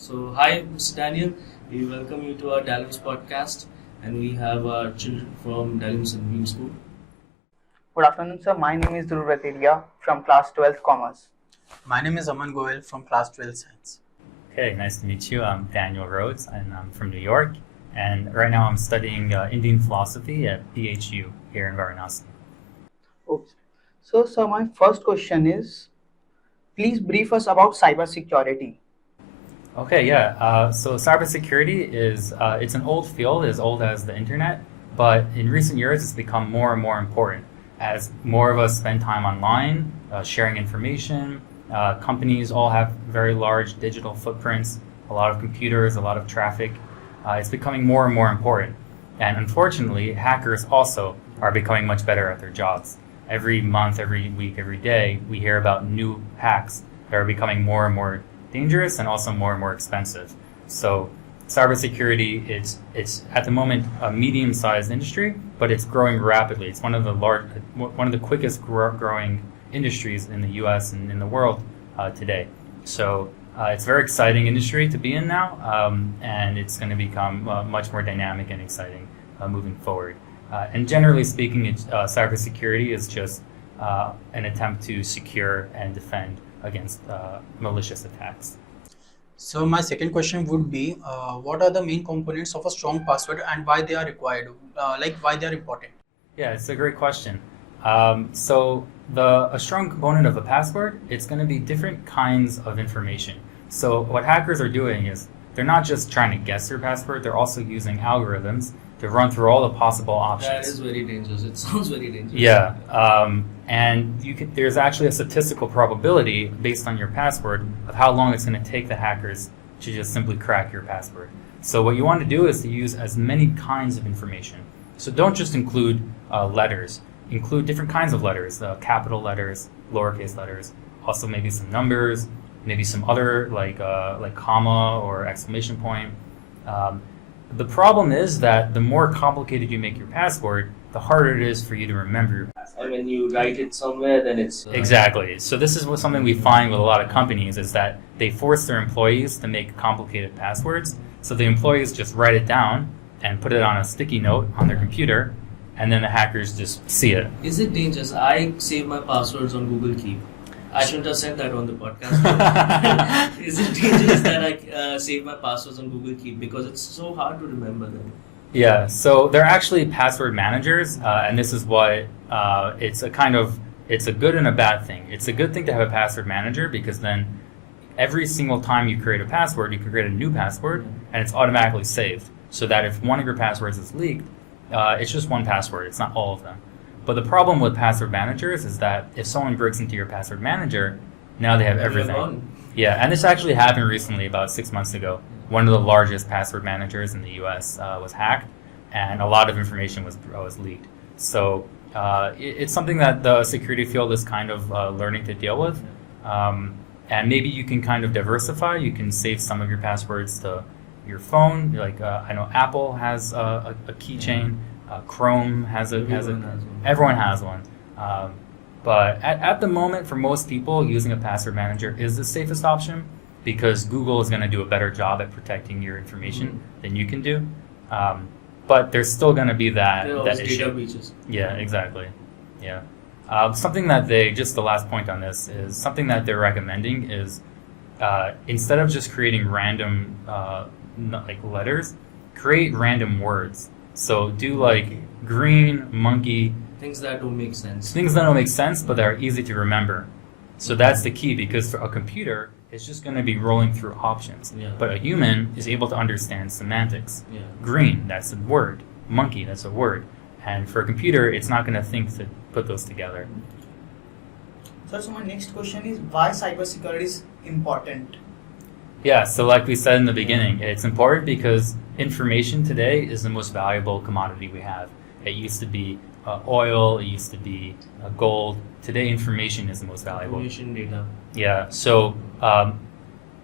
So, hi, Mr. Daniel. We welcome you to our Dalimss Podcast, and we have our children from Dalimss and Beam School. Good afternoon, sir. My name is Dhruv Rateria from class 12th Commerce. My name is Aman Goel from class 12 Science. Okay, nice to meet you. I'm Daniel Rhodes, and I'm from New York. And right now I'm studying Indian philosophy at PHU here in Varanasi. Oops. So, sir, my first question is, please brief us about cybersecurity. Okay, yeah. So cybersecurity is it's an old field, as old as the internet, but in recent years it's become more and more important as more of us spend time online, sharing information. Companies all have very large digital footprints, a lot of computers, a lot of traffic. It's becoming more and more important. And unfortunately, hackers also are becoming much better at their jobs. Every month, every week, every day, we hear about new hacks that are becoming more and more dangerous and also more and more expensive. So cybersecurity, it's at the moment a medium-sized industry, but it's growing rapidly. It's one of the quickest growing industries in the U.S. and in the world today. So it's a very exciting industry to be in now, and it's going to become much more dynamic and exciting moving forward. And generally speaking, cybersecurity is just an attempt to secure and defend against malicious attacks. So my second question would be, what are the main components of a strong password and why they are required, why they are important? Yeah, it's a great question. So a strong component of a password, it's going to be different kinds of information. So what hackers are doing is they're not just trying to guess your password, they're also using algorithms to run through all the possible options. That is very dangerous. It sounds very dangerous. Yeah, and there's actually a statistical probability based on your password of how long it's going to take the hackers to just simply crack your password. So what you want to do is to use as many kinds of information. So don't just include letters. Include different kinds of letters, capital letters, lowercase letters, also maybe some numbers, maybe some other like comma or exclamation point. The problem is that the more complicated you make your password, the harder it is for you to remember your password. And when you write it somewhere, then it's... Exactly. So this is something we find with a lot of companies is that they force their employees to make complicated passwords. So the employees just write it down and put it on a sticky note on their computer, and then the hackers just see it. Is it dangerous? I save my passwords on Google Keep. I shouldn't have said that on the podcast. Is it dangerous that I save my passwords on Google Keep? Because it's so hard to remember them. Yeah, so they're actually password managers, and this is what it's a good and a bad thing. It's a good thing to have a password manager because then every single time you create a password, you can create a new password, and it's automatically saved. So that if one of your passwords is leaked, it's just one password. It's not all of them. But the problem with password managers is that if someone breaks into your password manager, now they have everything. Yeah, and this actually happened recently, about 6 months ago. One of the largest password managers in the U.S. Was hacked, and a lot of information was leaked. So it's something that the security field is kind of learning to deal with. And maybe you can kind of diversify. You can save some of your passwords to your phone. Like I know Apple has a keychain. Chrome has everyone has one. But at the moment, for most people, using a password manager is the safest option because Google is going to do a better job at protecting your information than you can do. But there's still going to be that issue. Data breaches. Yeah, exactly. Yeah. Something that just the last point on this is something that they're recommending is instead of just creating random letters, create random words. So do like green, monkey. Things that don't make sense. Things that don't make sense, but that are easy to remember. So that's the key because for a computer, it's just going to be rolling through options. Yeah. But a human is able to understand semantics. Yeah. Green, that's a word. Monkey, that's a word. And for a computer, it's not going to think to put those together. So my next question is, why cybersecurity is important? Yeah, so like we said in the beginning, it's important because information today is the most valuable commodity we have. It used to be oil, it used to be gold. Today, information is the most valuable. Information, data. Yeah, so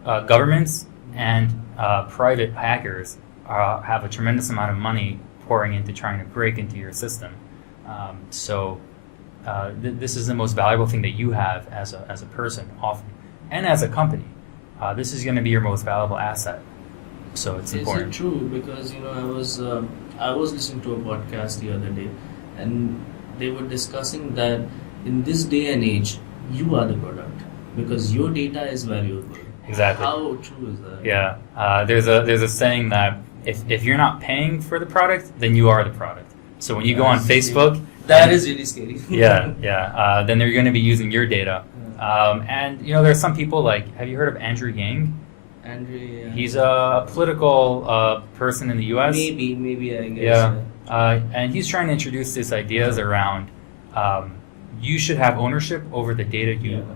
governments and private hackers have a tremendous amount of money pouring into trying to break into your system. This is the most valuable thing that you have as a person, often, and as a company. this is going to be your most valuable asset. So it's Is it important. true? Because I was listening to a podcast the other day, and they were discussing that in this day and age, you are the product because your data is valuable. Exactly. How true is that? Yeah. There's a saying that if you're not paying for the product, then you are the product. So when you go on That's Facebook, That is really scary. then they're going to be using your data. And there's some people like, have you heard of Andrew Yang? Andre, He's a political person in the U.S. maybe I guess. Yeah. And he's trying to introduce these ideas around you should have ownership over the data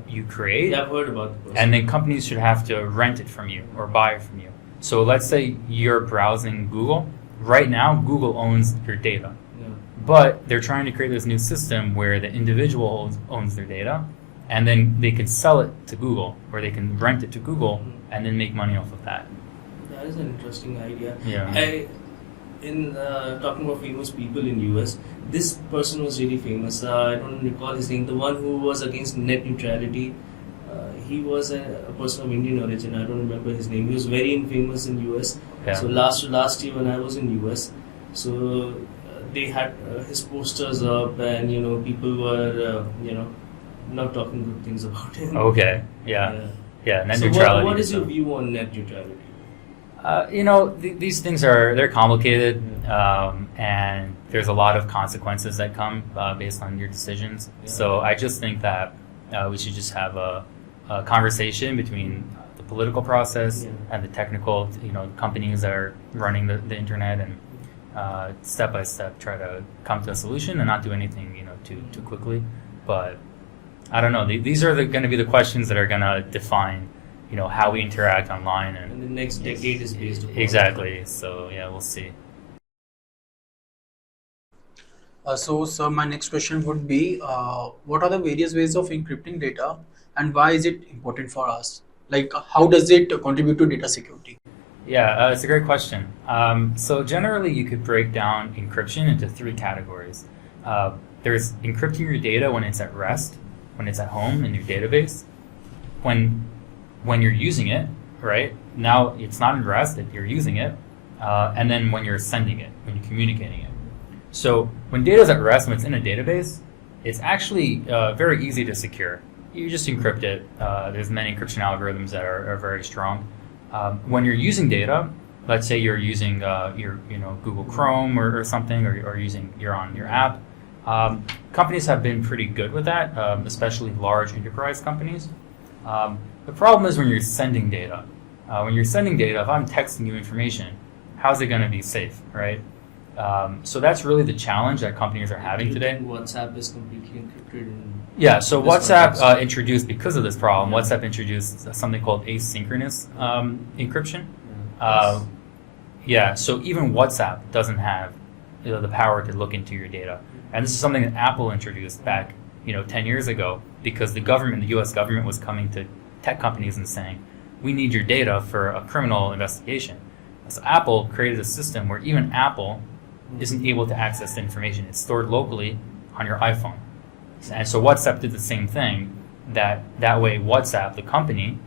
you create, Yeah, I've heard about the person. and then companies should have to rent it from you or buy it from you. So let's say you're browsing Google. Right now, Google owns your data. Yeah. But they're trying to create this new system where the individual owns their data, and then they could sell it to Google, or they can rent it to Google, and then make money off of that. That is an interesting idea. Yeah. In talking about famous people in US, this person was really famous. I don't recall his name. The one who was against net neutrality. He was a person of Indian origin. I don't remember his name. He was very infamous in US. Yeah. So last year when I was in US, so they had his posters up, and people were not talking good things about him. Okay. Yeah. Net So neutrality. what is your view on net neutrality? These things they're complicated, and there's a lot of consequences that come based on your decisions. Yeah. So I just think that we should just have a conversation between the political process and the technical, companies that are running the internet, and step by step try to come to a solution and not do anything, too quickly. But I don't know. These are going to be the questions that are going to define, how we interact online, And and the next decade is based upon exactly. So yeah, we'll see. So, sir, my next question would be, what are the various ways of encrypting data, and why is it important for us? Like, how does it contribute to data security? Yeah, it's a great question. So generally, you could break down encryption into three categories. There's encrypting your data when it's at rest, when it's at home in your database, when you're using it, right? Now it's not in rest, you're using it, and then when you're sending it, when you're communicating it. So when data is at rest, when it's in a database, it's actually very easy to secure. You just encrypt it. There's many encryption algorithms that are very strong. When you're using data, let's say you're using your Google Chrome or something, or you're on your app. Companies have been pretty good with that, especially large enterprise companies. The problem is when you're sending data. When you're sending data, if I'm texting you information, how's it going to be safe, right? So that's really the challenge that companies are having Do you today. think WhatsApp is completely encrypted? Yeah, so This WhatsApp context. introduced, because of this problem, Yeah. WhatsApp introduced something called asynchronous encryption. So even WhatsApp doesn't have the power to look into your data. And this is something that Apple introduced back 10 years ago, because the US government was coming to tech companies and saying, we need your data for a criminal investigation. So Apple created a system where even Apple isn't able to access the information. It's stored locally on your iPhone. And so WhatsApp did the same thing. That way WhatsApp, the company,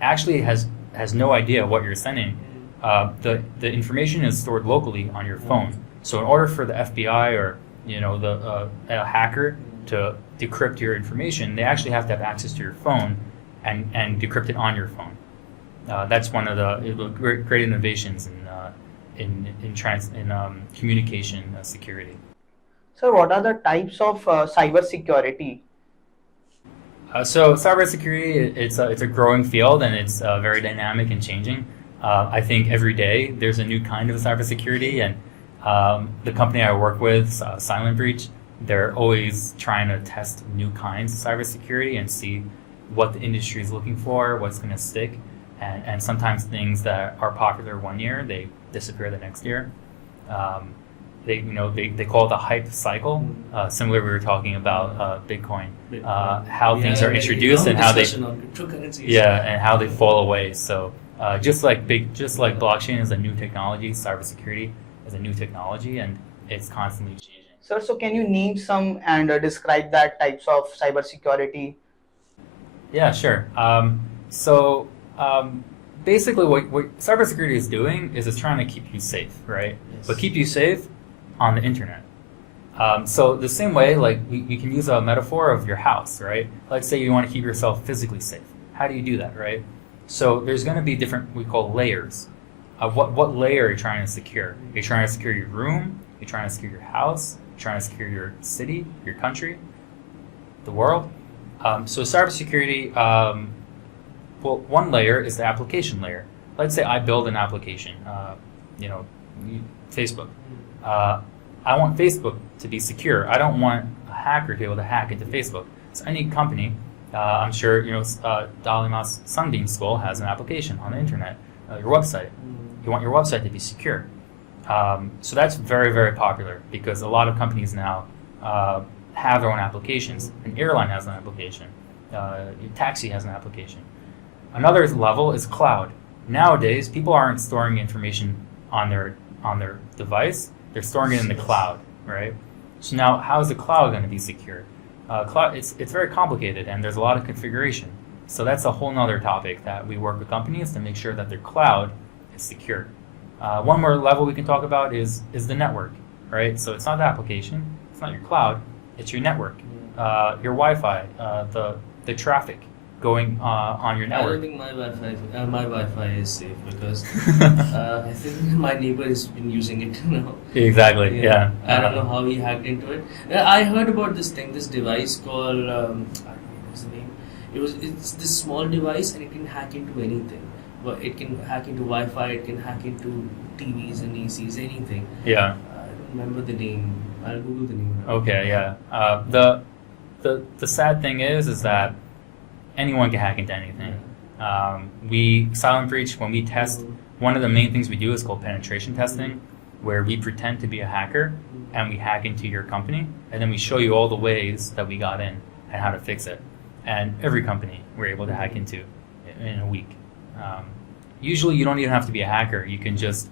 actually has no idea what you're sending. The information is stored locally on your phone. So in order for the FBI or a hacker to decrypt your information, they actually have to have access to your phone and decrypt it on your phone. That's one of the great innovations in communication security. So, what are the types of cybersecurity? So cybersecurity, it's a growing field, and it's very dynamic and changing. I think every day there's a new kind of cybersecurity, and the company I work with, Silent Breach, they're always trying to test new kinds of cybersecurity and see what the industry is looking for, what's going to stick, and sometimes things that are popular one year, they disappear the next year. They call it the hype cycle. Similar, we were talking about Bitcoin, how things are introduced and how they and how they fall away. So just like blockchain is a new technology, cybersecurity is a new technology, and it's constantly changing. Sir, so can you name some and describe that types of cybersecurity? Yeah, sure. So Basically, what cybersecurity is doing is it's trying to keep you safe, right? Yes. But keep you safe on the internet. So the same way, like we can use a metaphor of your house, right? Let's say you want to keep yourself physically safe. How do you do that, right? So there's going to be different, we call layers. What layer are you trying to secure? You're trying to secure your room. You're trying to secure your house. You're trying to secure your city, your country, the world. So cybersecurity, well, one layer is the application layer. Let's say I build an application, Facebook. I want Facebook to be secure. I don't want a hacker to be able to hack into Facebook. So any company, I'm sure, Dalimss Sunbeam School has an application on the internet, your website. You want your website to be secure. So that's very, very popular because a lot of companies now have their own applications. An airline has an application. Your taxi has an application. Another level is cloud. Nowadays, people aren't storing information on their device. They're storing it in the cloud, right? So now, how is the cloud going to be secure? Cloud, it's very complicated, and there's a lot of configuration. So that's a whole nother topic that we work with companies to make sure that their cloud is secure. One more level we can talk about is the network, right? So it's not the application, it's not your cloud, it's your network, your Wi-Fi, the traffic going on your I network. don't think my Wi-Fi is safe because I think my neighbor has been using it now. Exactly. Yeah. I don't know how he hacked into it. I heard about this device called I don't know what's the name. It's this small device and it can hack into anything. But it can hack into Wi-Fi. It can hack into TVs and ACs, anything. Yeah. I don't remember the name. I'll Google the name now. Okay. Yeah. The sad thing is that anyone can hack into anything. We silent breach when we test. One of the main things we do is called penetration testing, where we pretend to be a hacker and we hack into your company, and then we show you all the ways that we got in and how to fix it. And every company we're able to hack into in a week. Usually, you don't even have to be a hacker. You can just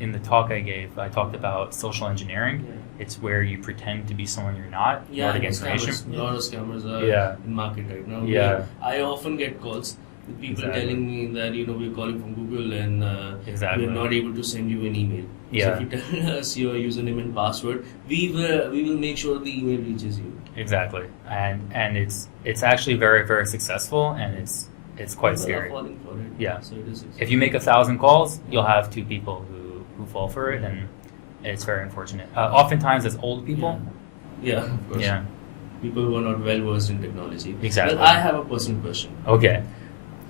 in the talk I gave, I talked about social engineering. Yeah. It's where you pretend to be someone you're not in Yeah, order to get information. a lot of scammers are Yeah. in market right now. Yeah. I often get calls with people Exactly. telling me that we're calling from Google and Exactly. we're not able to send you an email. Yeah. So if you tell us your username and password, we will make sure the email reaches you. Exactly, and it's actually very, very successful, and it's quite People scary. are falling for it. Yeah. So it is. If you make 1,000 calls, you'll have 2 people who fall for it, and it's very unfortunate. Oftentimes, it's old people. Yeah, of course. Yeah. People who are not well versed in technology. Exactly. Well, I have a personal question. Okay.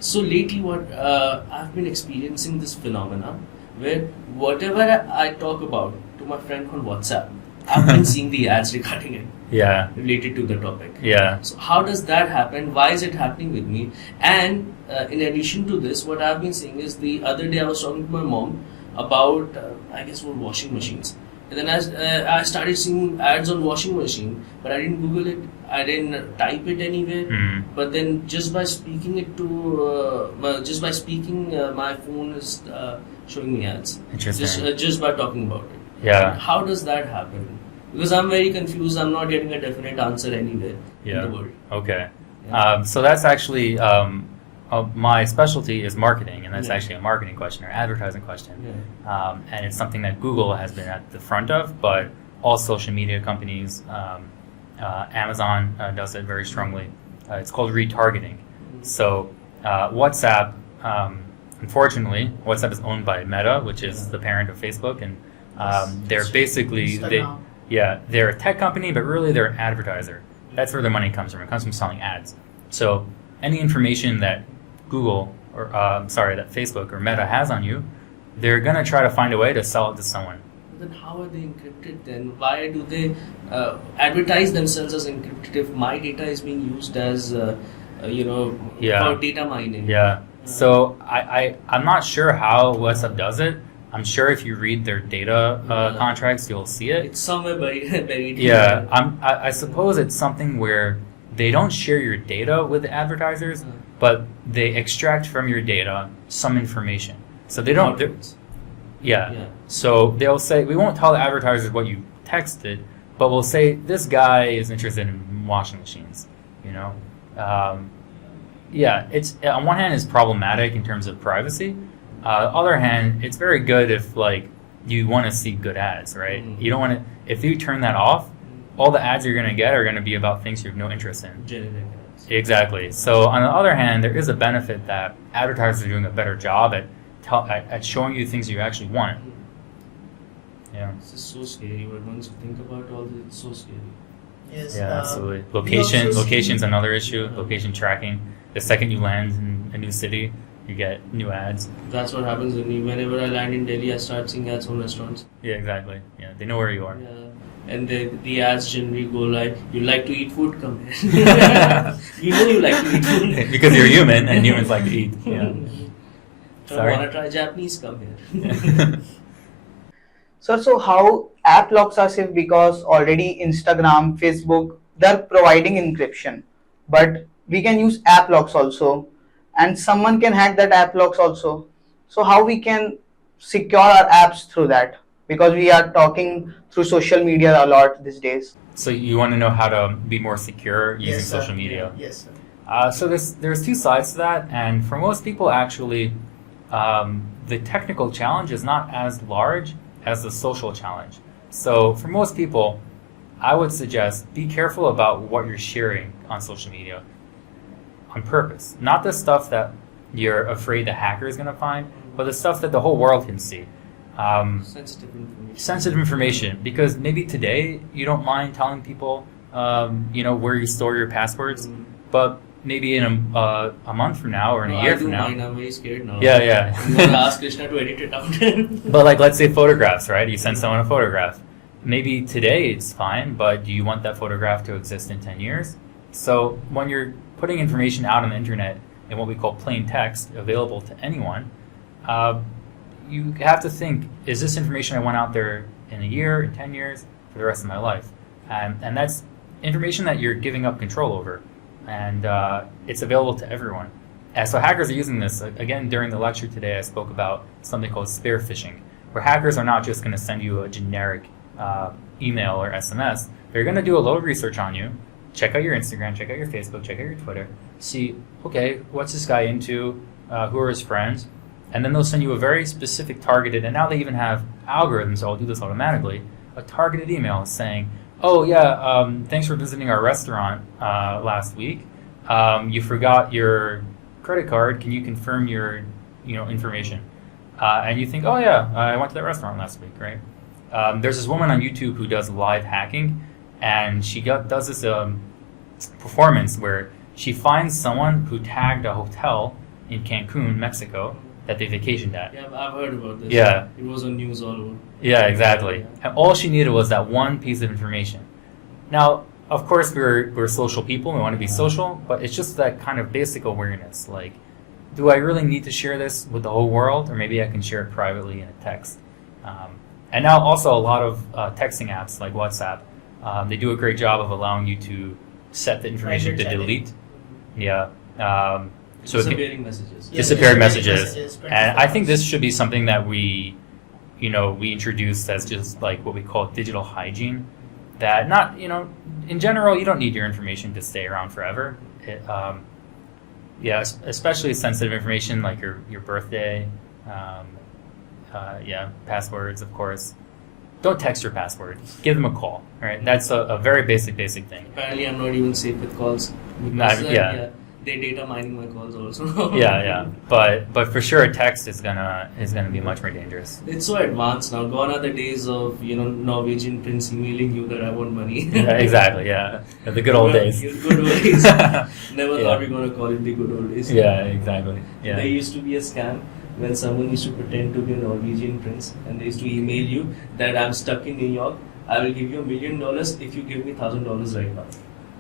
So lately, what I've been experiencing this phenomena where whatever I talk about to my friend on WhatsApp, I've been seeing the ads regarding it Yeah. related to the topic. Yeah. So how does that happen? Why is it happening with me? And in addition to this, what I've been seeing is the other day I was talking to my mom about I guess washing machines. And then I started seeing ads on washing machine, but I didn't Google it. I didn't type it anywhere. Mhm. But then just by speaking it to, my phone is showing me ads. Interesting. Just by talking about it. Yeah. How does that happen? Because I'm very confused. I'm not getting a definite answer anywhere Yeah. in the world. Okay. Yeah. So that's actually my specialty is marketing, and that's Yeah. actually a marketing question or advertising question. Yeah. And it's something that Google has been at the front of, but all social media companies, Amazon does it very strongly. It's called retargeting. So WhatsApp, unfortunately, WhatsApp is owned by Meta, which is the parent of Facebook, and they're basically they're a tech company, but really they're an advertiser. That's where their money comes from. It comes from selling ads. So any information that Google or that Facebook or Meta has on you, they're gonna try to find a way to sell it to someone. Then how are they encrypted then? Why do they advertise themselves as encrypted if my data is being used as, for data mining? Yeah. So I'm not sure how WhatsApp does it. I'm sure if you read their data contracts, you'll see it. It's somewhere buried. Yeah. I suppose it's something where they don't share your data with the advertisers, but they extract from your data some information. So they don't. Yeah. So they'll say, we won't tell the advertisers what you texted, but we'll say this guy is interested in washing machines. Yeah, it's on one hand it's problematic in terms of privacy. On the other hand, it's very good if like you want to see good ads, right? Mhm. You don't want to. If you turn that off, all the ads you're going to get are going to be about things you have no interest in. Generic ads. Exactly. So on the other hand, there is a benefit that advertisers are doing a better job at showing you things you actually want. Yeah. This is so scary, but once you think about all this, it's so scary. Yes. Yeah, absolutely. we Location, also see- location's another issue. Location tracking. The second you land in a new city, you get new ads. That's what happens whenever I land in Delhi, I start seeing ads on restaurants. Yeah, exactly. Yeah, they know where you are. Yeah. And the ads generally go like, you like to eat food? Come here. You know you like to eat food. Because you're human, and humans like to eat. Yeah. Sorry. Want to try Japanese? Come here. Sir, so how app locks are safe? Because already Instagram, Facebook, they're providing encryption, but we can use app locks also, and someone can hack that app locks also. So how we can secure our apps through that? Because we are talking through social media a lot these days. So you want to know how to be more secure using Yes, sir. social media? Yes, sir. So there's two sides to that, and for most people, actually, the technical challenge is not as large as the social challenge. So for most people, I would suggest be careful about what you're sharing on social media on purpose. Not the stuff that you're afraid the hacker is going to find, but the stuff that the whole world can see. Sensitive information. Sensitive information, because maybe today you don't mind telling people, where you store your passwords, but maybe in a month from now or in a year from now. I'm very scared now. Yeah. I'm going to ask Krishna to edit it out. But like, let's say photographs, right? You send someone a photograph. Maybe today it's fine, but do you want that photograph to exist in 10 years? So when you're putting information out on the internet in what we call plain text, available to anyone, you have to think, is this information I want out there in a year, in 10 years, for the rest of my life? And that's information that you're giving up control over. And it's available to everyone. And so hackers are using this. Again, during the lecture today, I spoke about something called spear phishing, where hackers are not just going to send you a generic email or SMS. They're going to do a little research on you, check out your Instagram, check out your Facebook, check out your Twitter, see, okay, what's this guy into, who are his friends, and then they'll send you a very specific targeted, and now they even have algorithms that will do this automatically, a targeted email saying, oh yeah, thanks for visiting our restaurant last week. You forgot your credit card. Can you confirm your information? And you think, oh yeah, I went to that restaurant last week, right? There's this woman on YouTube who does live hacking, and she does this performance where she finds someone who tagged a hotel in Cancun, Mexico, that they vacationed at. Yeah, I've heard about this. Yeah. It was on news all over. Yeah, exactly. And all she needed was that one piece of information. Now, of course, we're social people. We want to be social, but it's just that kind of basic awareness. Like, do I really need to share this with the whole world, or maybe I can share it privately in a text? And now also a lot of texting apps like WhatsApp, they do a great job of allowing you to set the information to delete. Yeah. So Disappearing messages. disappearing messages. And I think this should be something that we introduced as just like what we call digital hygiene. That not, in general, you don't need your information to stay around forever. Especially sensitive information like your birthday, passwords, of course. Don't text your password. Give them a call. All right, that's a very basic thing. Apparently, I'm not even safe with calls. Because, they data mining my calls also. Yeah. But for sure, a text is gonna be much more dangerous. It's so advanced now. Gone are the days of Norwegian prince emailing you that I want money. Yeah, exactly. Yeah, the good old days. Good old days. Never Yeah. thought we were gonna call it the good old days. Yeah, exactly. Yeah. There used to be a scam when someone used to pretend to be a Norwegian prince, and they used to email you that I'm stuck in New York. I will give you $1 million if you give me $1,000 right now.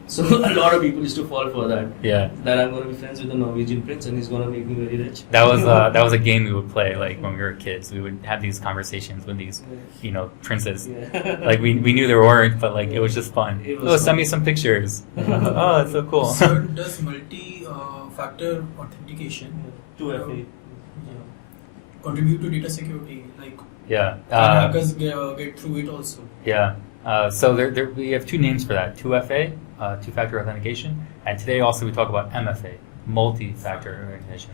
So a lot of people used to fall for that. Yeah. That I'm going to be friends with a Norwegian prince and he's going to make me very rich. That was a game we would play like when we were kids. We would have these conversations with these princes. Yeah. Like we knew there weren't, but like it was just fun. It was Send fun. me some pictures. Oh, that's so cool. So does multi-factor authentication 2FA. contribute to data security? Like Yeah. hackers get through it also. Yeah. So we have two names for that: 2FA, two-factor authentication, and today also we talk about MFA, multi-factor recognition.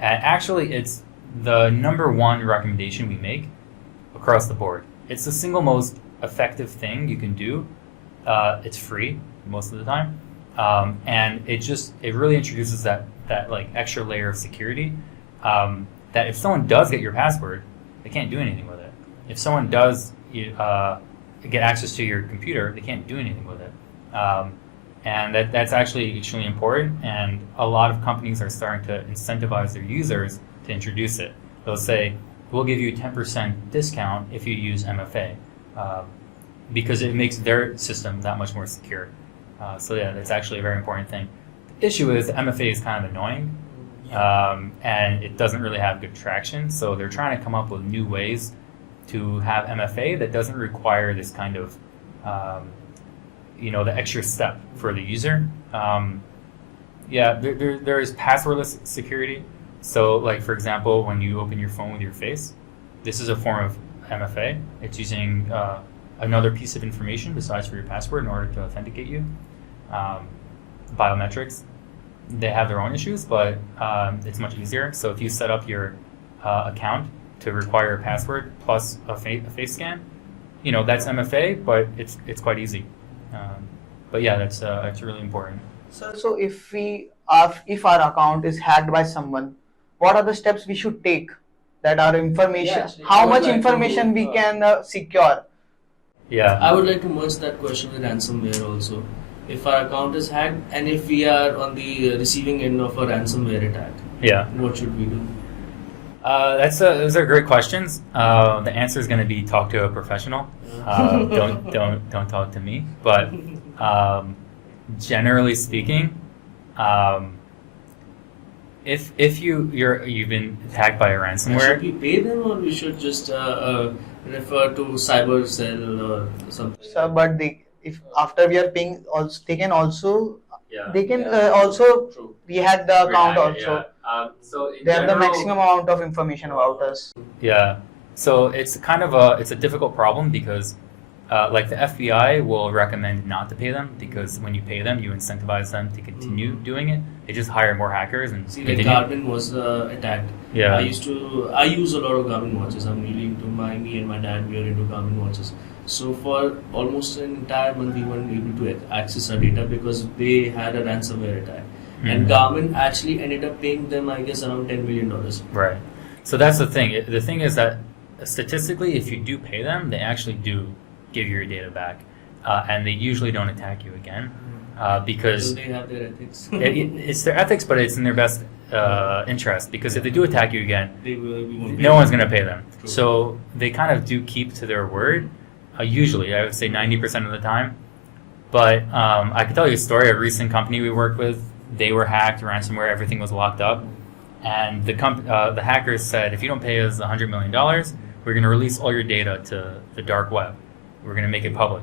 And actually, it's the number one recommendation we make across the board. It's the single most effective thing you can do. It's free most of the time, and it really introduces that like extra layer of security. That if someone does get your password, they can't do anything with it. If someone does get access to your computer, they can't do anything with it. And that's actually extremely important. And a lot of companies are starting to incentivize their users to introduce it. They'll say, we'll give you a 10% discount if you use MFA, because it makes their system that much more secure. So yeah, that's actually a very important thing. The issue is MFA is kind of annoying, and it doesn't really have good traction. So they're trying to come up with new ways to have MFA that doesn't require this kind of, the extra step for the user. There is passwordless security. So, like for example, when you open your phone with your face, this is a form of MFA. It's using another piece of information besides for your password in order to authenticate you. Biometrics, they have their own issues, but it's much easier. So if you set up your account to require a password plus a face scan, that's MFA, but it's quite easy. But yeah, that's really important. So if our account is hacked by someone, what are the steps we should take that our information, Yeah, how I would much like to information know, we can secure? Yeah. I would like to merge that question with ransomware also. If our account is hacked and if we are on the receiving end of a ransomware attack, Yeah. what should we do? Those are great questions. The answer is going to be talk to a professional. Don't talk to me. But generally speaking, if you've been hacked by a ransomware, Should we pay them or we should just refer to Cybersecurity or something? So, but if after we are paying, also they can also Yeah. also True. rehack the account also. So in They have the general- maximum amount of information about us. Yeah. So it's kind of a difficult problem because like the FBI will recommend not to pay them because when you pay them, you incentivize them to continue doing it. They just hire more hackers and See, like continue. Garmin was attacked. Yeah. I use a lot of Garmin watches. I'm really into me and my dad, we are into Garmin watches. So for almost an entire month, we weren't able to access our data because they had a ransomware attack. And Garmin actually ended up paying them, I guess, around $10 million. Right. So that's the thing. The thing is that statistically, if you do pay them, they actually do give your data back, and they usually don't attack you again because So they have their ethics. it's their ethics, but it's in their best interest. Because if they do attack you again, we won't pay no them. one's going to pay them. True. So they kind of do keep to their word. Usually, I would say 90% of the time. But I can tell you a story. A recent company we worked with, they were hacked, ransomware, everything was locked up. And the hackers said, if you don't pay us $100 million, we're going to release all your data to the dark web. We're going to make it public.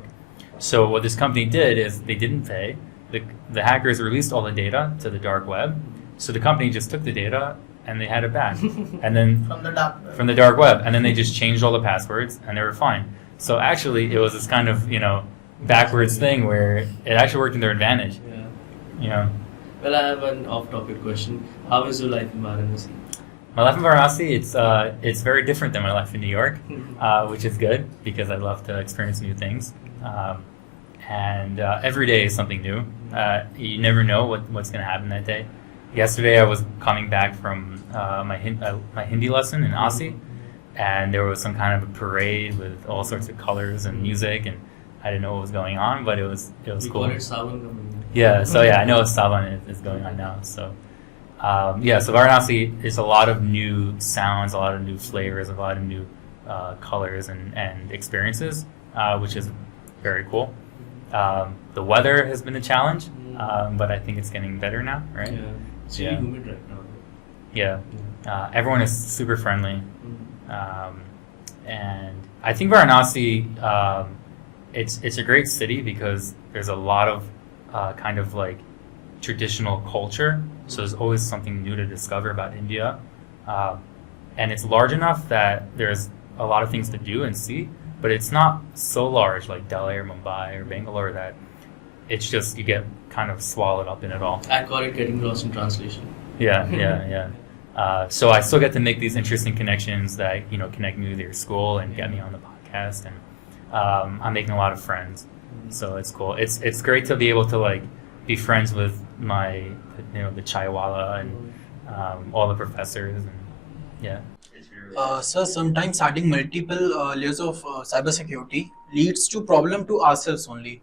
So what this company did is they didn't pay. The hackers released all the data to the dark web. So the company just took the data and they had it back. And then from the dark web. And then they just changed all the passwords and they were fine. So actually it was this kind of, backwards thing where it actually worked in their advantage. Yeah. Well, I have an off-topic question. How is your life in Varanasi? My life in Varanasi, it's very different than my life in New York, which is good because I love to experience new things. And every day is something new. You never know what's going to happen that day. Yesterday I was coming back from my Hindi lesson in Aussie, and there was some kind of a parade with all sorts of colors and music, and I didn't know what was going on, but it was We cool. call it Savan. Yeah, so I know Savan is going on now. So so Varanasi is a lot of new sounds, a lot of new flavors, a lot of new colors and experiences, which is very cool. The weather has been a challenge, but I think it's getting better now, right? Yeah. It's really humid right now. Yeah. Everyone is super friendly. And I think Varanasi, it's a great city because there's a lot of kind of like traditional culture. So there's always something new to discover about India. And it's large enough that there's a lot of things to do and see, but it's not so large like Delhi or Mumbai or Bangalore that it's just you get kind of swallowed up in it all. I call it getting lost in translation. Yeah. So I still get to make these interesting connections that connect me with your school and get me on the podcast, and I'm making a lot of friends. So it's cool. It's great to be able to like be friends with my the chaiwala and all the professors, and yeah. So sometimes adding multiple layers of cybersecurity leads to problem to ourselves only.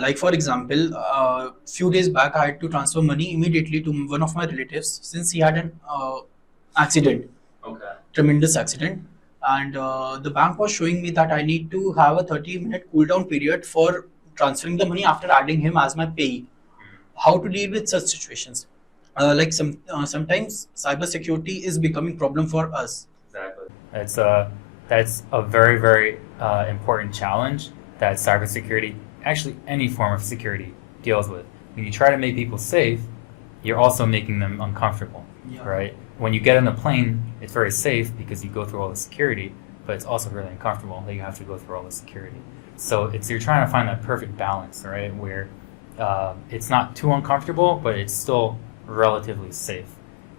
Like for example, few days back I had to transfer money immediately to one of my relatives since he had an accident, Okay. tremendous accident, and the bank was showing me that I need to have a 30-minute cool down period for transferring the money after adding him as my payee. How to deal with such situations? Sometimes cybersecurity is becoming problem for us. Exactly. That's a very, very important challenge that cybersecurity, actually any form of security, deals with. When you try to make people safe, you're also making them uncomfortable, right? When you get on a plane, it's very safe because you go through all the security, but it's also really uncomfortable that you have to go through all the security. So you're trying to find that perfect balance, right? Where it's not too uncomfortable, but it's still relatively safe.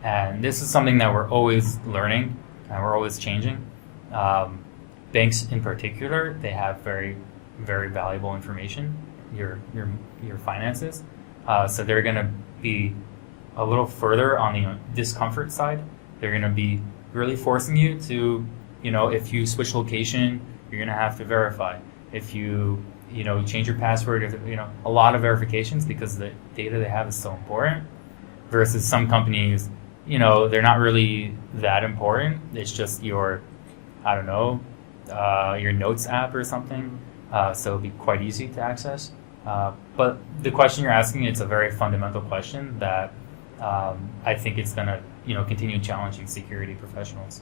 And this is something that we're always learning and we're always changing. Banks in particular, they have very, very valuable information, your finances. So they're going to be a little further on the discomfort side. They're going to be really forcing you to, if you switch location, you're going to have to verify. If you change your password, a lot of verifications because the data they have is so important. Versus some companies, they're not really that important. It's just your notes app or something. So it'll be quite easy to access. But the question you're asking, it's a very fundamental question that I think it's going to, continue challenging security professionals.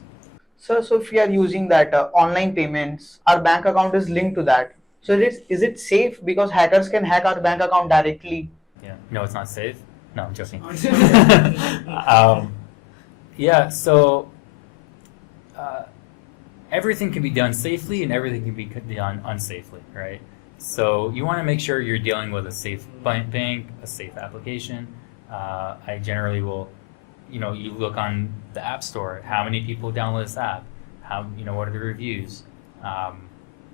So if we are using that online payments, our bank account is linked to that. So is it safe because hackers can hack our bank account directly? Yeah. No, it's not safe. No, I'm joking. So everything can be done safely and everything can be done unsafely, right? So you want to make sure you're dealing with a safe bank, a safe application. I generally will, you look on the App Store, how many people download this app? What are the reviews?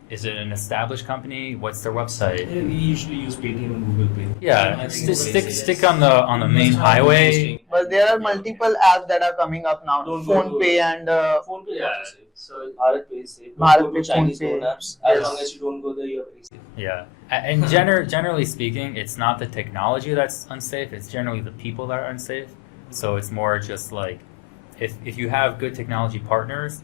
Is it an established company? What's their website? We usually use Paytm and Google Pay. Yeah, I think stick on the main highway. But there are multiple apps that are coming up now. PhonePe and PhonePe is also safe. So Bharat Pay is safe. Bharat Go to Pay, Chinese PhonePe. loan apps. Yes. As long as you don't go there, you're very safe. Yeah, and generally speaking, it's not the technology that's unsafe. It's generally the people that are unsafe. So it's more just like if you have good technology partners,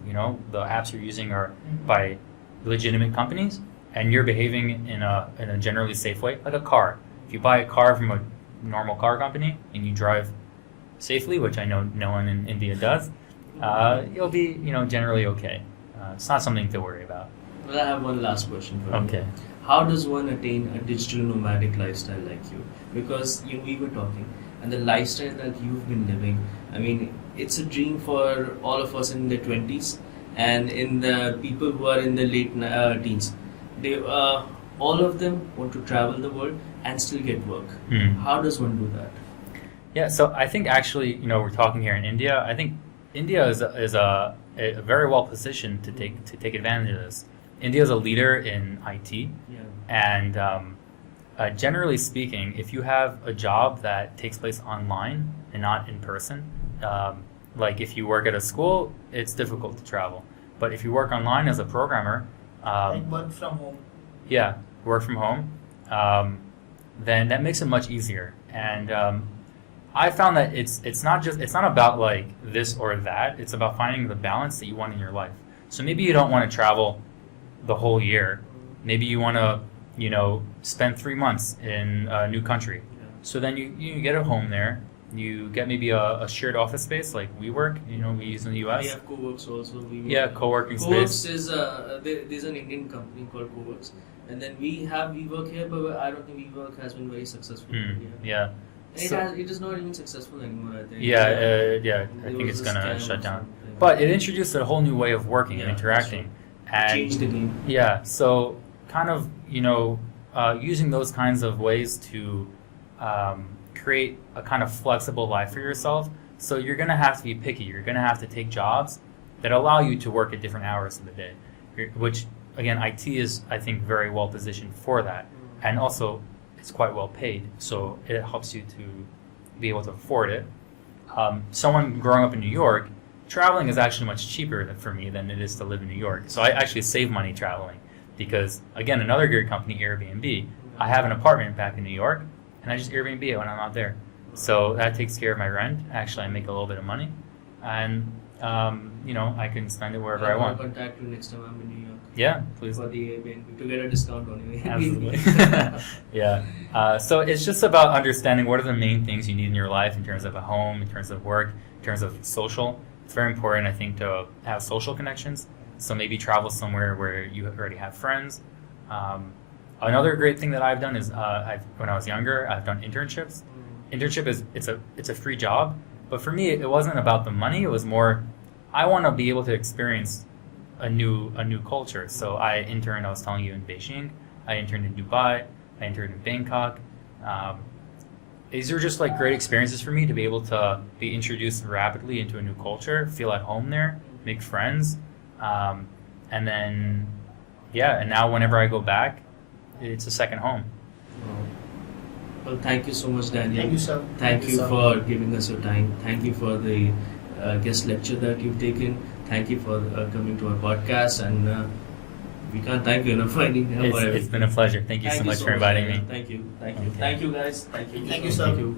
the apps you're using are by legitimate companies, and you're behaving in a generally safe way, like a car. If you buy a car from a normal car company and you drive safely, which I know no one in India does, you'll be generally okay. It's not something to worry about. Well, I have one last question for you. Okay. How does one attain a digital nomadic lifestyle like you? Because we were talking, and the lifestyle that you've been living, I mean, it's a dream for all of us in the 20s, and in the people who are in the late teens. They all of them want to travel the world and still get work. How does one do that? Yeah, so I think actually, we're talking here in India. I think India is a very well positioned to take advantage of this. India is a leader in IT, and generally speaking, if you have a job that takes place online and not in person, like if you work at a school, it's difficult to travel. But if you work online as a programmer, like work from home. Yeah, work from home, then that makes it much easier. And I found that it's not about like this or that. It's about finding the balance that you want in your life. So maybe you don't want to travel the whole year. Maybe you want to, spend 3 months in a new country. So then you get a home there. You get maybe a shared office space like WeWork, we use in the US. We have Coworks also. Co-working Coworks space. is there's an Indian company called Coworks, and then we have WeWork here, but I don't think WeWork has been very successful. Yeah. It is not even successful anymore, I think. I think it's gonna shut down. But it introduced a whole new way of working and interacting. And changed the game. Yeah, so kind of using those kinds of ways to create a kind of flexible life for yourself. So you're going to have to be picky. You're going to have to take jobs that allow you to work at different hours of the day, which, again, IT is, I think, very well positioned for that. And also, it's quite well paid, so it helps you to be able to afford it. Someone growing up in New York, traveling is actually much cheaper for me than it is to live in New York. So I actually save money traveling because, again, another great company, Airbnb, I have an apartment back in New York, and I just Airbnb it when I'm out there. So that takes care of my rent. Actually, I make a little bit of money, and I can spend it wherever I want. I'll contact you next time I'm in New York. Yeah, please. For the Airbnb to get a discount on your Absolutely. Yeah. So it's just about understanding what are the main things you need in your life in terms of a home, in terms of work, in terms of social. It's very important, I think, to have social connections. So maybe travel somewhere where you already have friends. Another great thing that I've done is when I was younger, I've done internships. Internship it's a free job, but for me it wasn't about the money. It was more I want to be able to experience a new culture. So I interned, I was telling you, in Beijing. I interned in Dubai. I interned in Bangkok. These are just like great experiences for me to be able to be introduced rapidly into a new culture, feel at home there, make friends, and then and now whenever I go back, it's a second home. Well, thank you so much, Daniel. Thank you, sir. Thank you for giving us your time. Thank you for the guest lecture that you've taken. Thank you for coming to our podcast, and we can't thank you enough for It's been a pleasure. Thank you so much for inviting me. Thank you. Okay. Thank you, guys. Thank you. Thank you, sir. Thank you.